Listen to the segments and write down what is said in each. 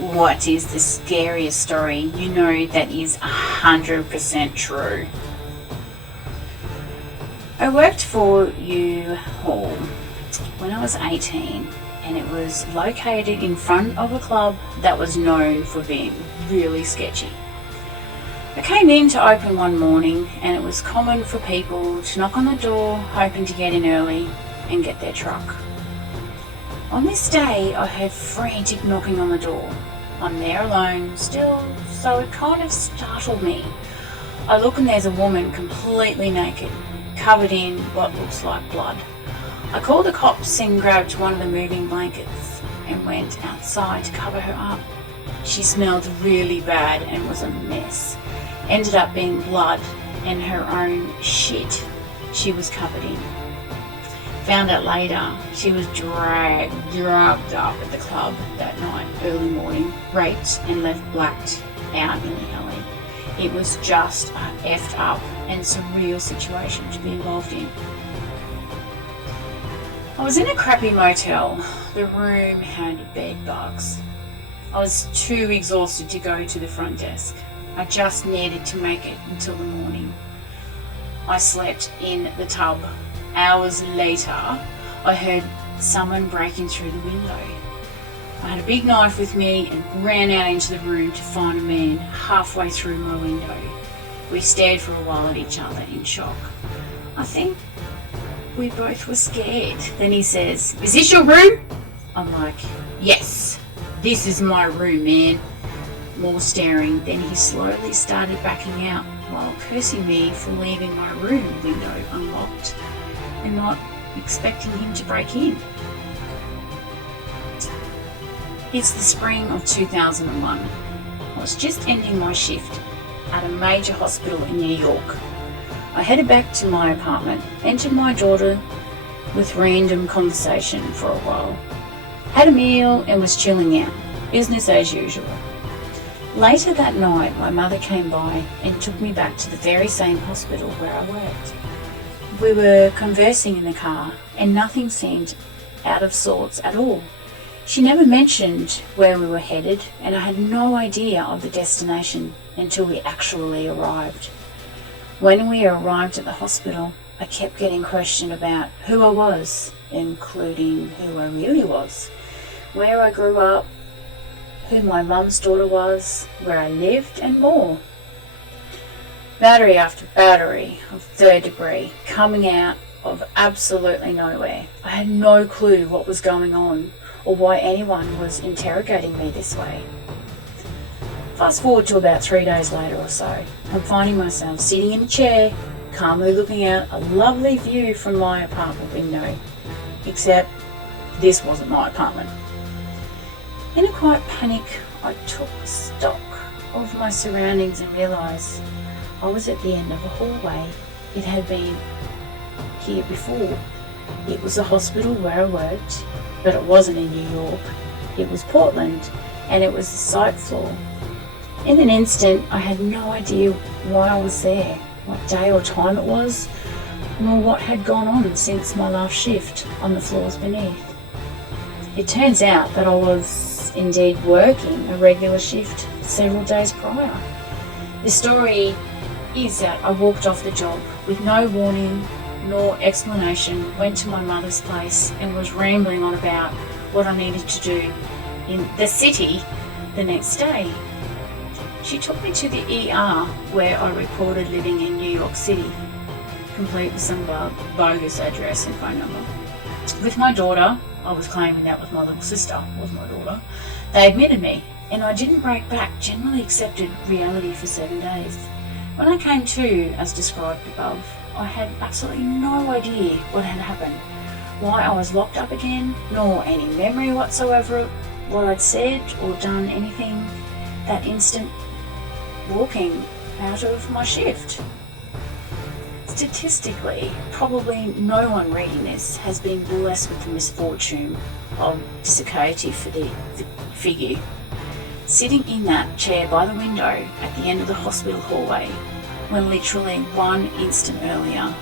what is the scariest story you know that is 100% true? I worked for U-Haul when I was 18, and it was located in front of a club that was known for being really sketchy. I came in to open one morning, and it was common for people to knock on the door hoping to get in early and get their truck. On this day, I heard frantic knocking on the door. I'm there alone still, so it kind of startled me. I look and there's a woman completely naked, covered in what looks like blood. I called the cops and grabbed one of the moving blankets and went outside to cover her up. She smelled really bad and was a mess. Ended up being blood and her own shit she was covered in. Found out later she was drugged up at the club that night, early morning, raped and left blacked out in the alley. It was just a effed up and surreal situation to be involved in. I was in a crappy motel. The room had bed bugs. I was too exhausted to go to the front desk. I just needed to make it until the morning. I slept in the tub. Hours later, I heard someone breaking through the window. I had a big knife with me and ran out into the room to find a man halfway through my window. We stared for a while at each other in shock. I think we both were scared. Then he says, "Is this your room?" I'm like, "Yes, this is my room, man." More staring, then he slowly started backing out while cursing me for leaving my room window unlocked and not expecting him to break in. It's the spring of 2001. I was just ending my shift at a major hospital in New York. I headed back to my apartment, entered my daughter with random conversation for a while, had a meal and was chilling out, business as usual. Later that night, my mother came by and took me back to the very same hospital where I worked. We were conversing in the car and nothing seemed out of sorts at all. She never mentioned where we were headed, and I had no idea of the destination until we actually arrived. When we arrived at the hospital, I kept getting questioned about who I was, including who I really was, where I grew up, who my mum's daughter was, where I lived, and more. Battery after battery of third degree coming out of absolutely nowhere. I had no clue what was going on or why anyone was interrogating me this way. Fast forward to about 3 days later or so, I'm finding myself sitting in a chair, calmly looking out a lovely view from my apartment window. Except this wasn't my apartment. In a quiet panic, I took stock of my surroundings and realised I was at the end of a hallway. It had been here before. It was the hospital where I worked, but it wasn't in New York. It was Portland, and it was the site floor. In an instant, I had no idea why I was there, what day or time it was, nor what had gone on since my last shift on the floors beneath. It turns out that I was indeed working a regular shift several days prior. The story is that I walked off the job with no warning nor explanation, went to my mother's place and was rambling on about what I needed to do in the city the next day. She took me to the ER where I reported living in New York City, complete with some bogus address and phone number. With my daughter, I was claiming that was my little sister, was my daughter. They admitted me, and I didn't break back generally accepted reality for 7 days. When I came to, as described above, I had absolutely no idea what had happened, why I was locked up again, nor any memory whatsoever what I'd said or done anything that instant walking out of my shift. Statistically, probably no one reading this has been blessed with the misfortune of psychotic figure sitting in that chair by the window at the end of the hospital hallway when literally 1 instant earlier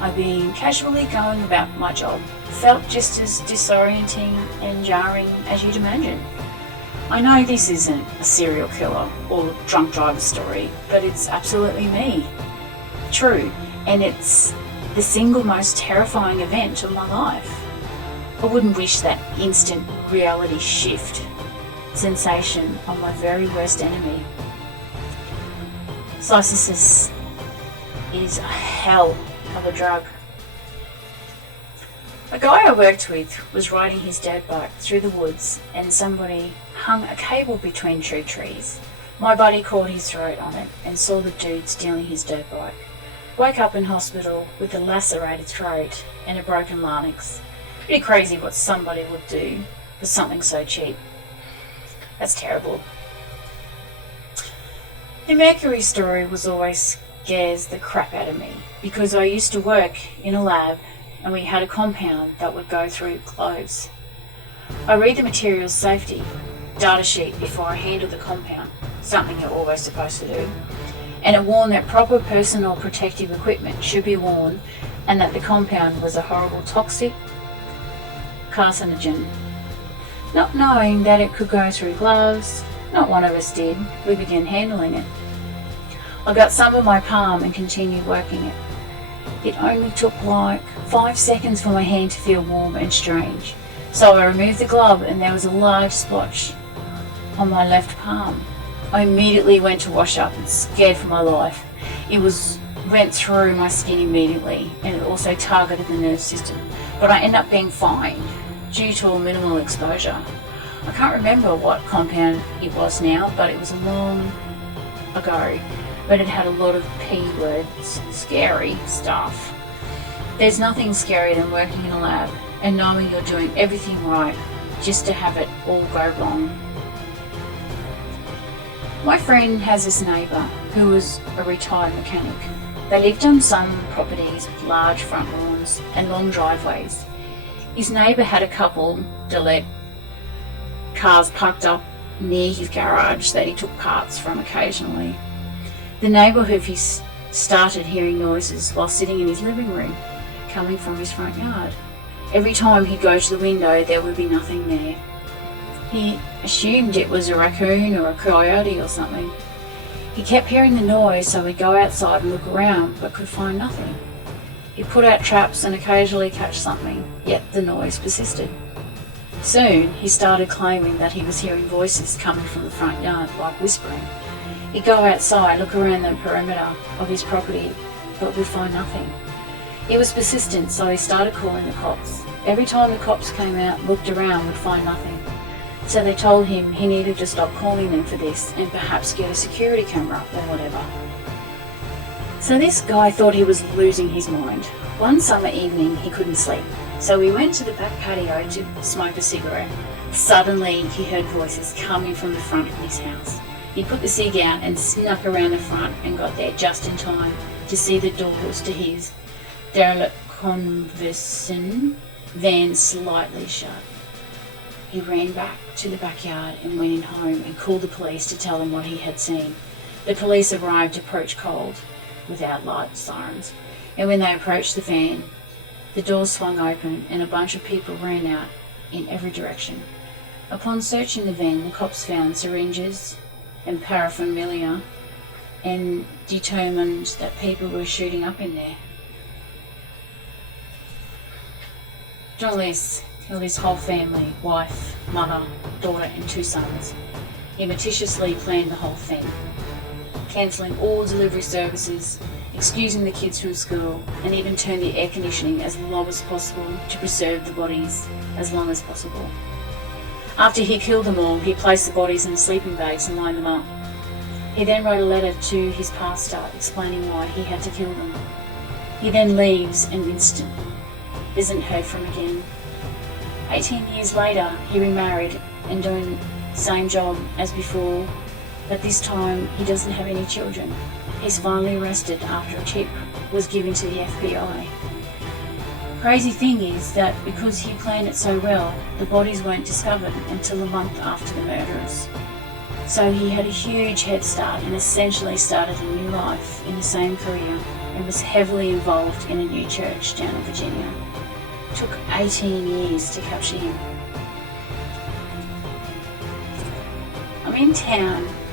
I'd been casually going about my job, felt just as disorienting and jarring as you'd imagine. I know this isn't a serial killer or drunk driver story, but it's absolutely me. True, and it's the single most terrifying event of my life. I wouldn't wish that instant reality shift sensation on my very worst enemy. Narcissism is a hell of a drug. A guy I worked with was riding his dirt bike through the woods and somebody hung a cable between two trees. My buddy caught his throat on it and saw the dude stealing his dirt bike. Woke up in hospital with a lacerated throat and a broken larynx. Pretty crazy what somebody would do for something so cheap. That's terrible. The Mercury story was always scares the crap out of me because I used to work in a lab and we had a compound that would go through clothes. I read the materials safety data sheet before I handle the compound, something you're always supposed to do, and it warned that proper personal protective equipment should be worn and that the compound was a horrible toxic carcinogen. Not knowing that it could go through gloves, not one of us did, we began handling it. I got some of my palm and continued working it. It only took like 5 seconds for my hand to feel warm and strange. So I removed the glove and there was a large splotch on my left palm. I immediately went to wash up and scared for my life. It went through my skin immediately and it also targeted the nerve system. But I ended up being fine due to a minimal exposure. I can't remember what compound it was now, but it was long ago. But it had a lot of P words, scary stuff. There's nothing scarier than working in a lab and knowing you're doing everything right just to have it all go wrong. My friend has this neighbour who was a retired mechanic. They lived on some properties with large front lawns and long driveways. His neighbour had a couple that let cars parked up near his garage that he took parts from occasionally. The neighbourhood he started hearing noises while sitting in his living room, coming from his front yard. Every time he'd go to the window, there would be nothing there. He assumed it was a raccoon or a coyote or something. He kept hearing the noise, so he'd go outside and look around, but could find nothing. He'd put out traps and occasionally catch something, yet the noise persisted. Soon, he started claiming that he was hearing voices coming from the front yard, like whispering. He'd go outside, look around the perimeter of his property, but would find nothing. He was persistent, so he started calling the cops. Every time the cops came out and looked around, would find nothing. So they told him he needed to stop calling them for this and perhaps get a security camera or whatever. So this guy thought he was losing his mind. One summer evening, he couldn't sleep, so he went to the back patio to smoke a cigarette. Suddenly, he heard voices coming from the front of his house. He put the cig out and snuck around the front and got there just in time to see the doors to his derelict conversion van slightly shut. He ran back to the backyard and went in home and called the police to tell them what he had seen. The police arrived approach cold, without light sirens, and when they approached the van, the doors swung open and a bunch of people ran out in every direction. Upon searching the van, the cops found syringes and paraphernalia and determined that people were shooting up in there. John Lewis killed his whole family, wife, mother, daughter and 2 sons. He meticulously planned the whole thing, cancelling all delivery services, excusing the kids from school, and even turned the air conditioning as low as possible to preserve the bodies as long as possible. After he killed them all, he placed the bodies in sleeping bags and lined them up. He then wrote a letter to his pastor explaining why he had to kill them. He then leaves and isn't heard from again. 18 years later, he remarried and doing the same job as before, but this time he doesn't have any children. He's finally arrested after a tip was given to the FBI. Crazy thing is that because he planned it so well, the bodies weren't discovered until a month after the murders. So he had a huge head start and essentially started a new life in the same career and was heavily involved in a new church down in Virginia. It took 18 years to capture him. I'm in town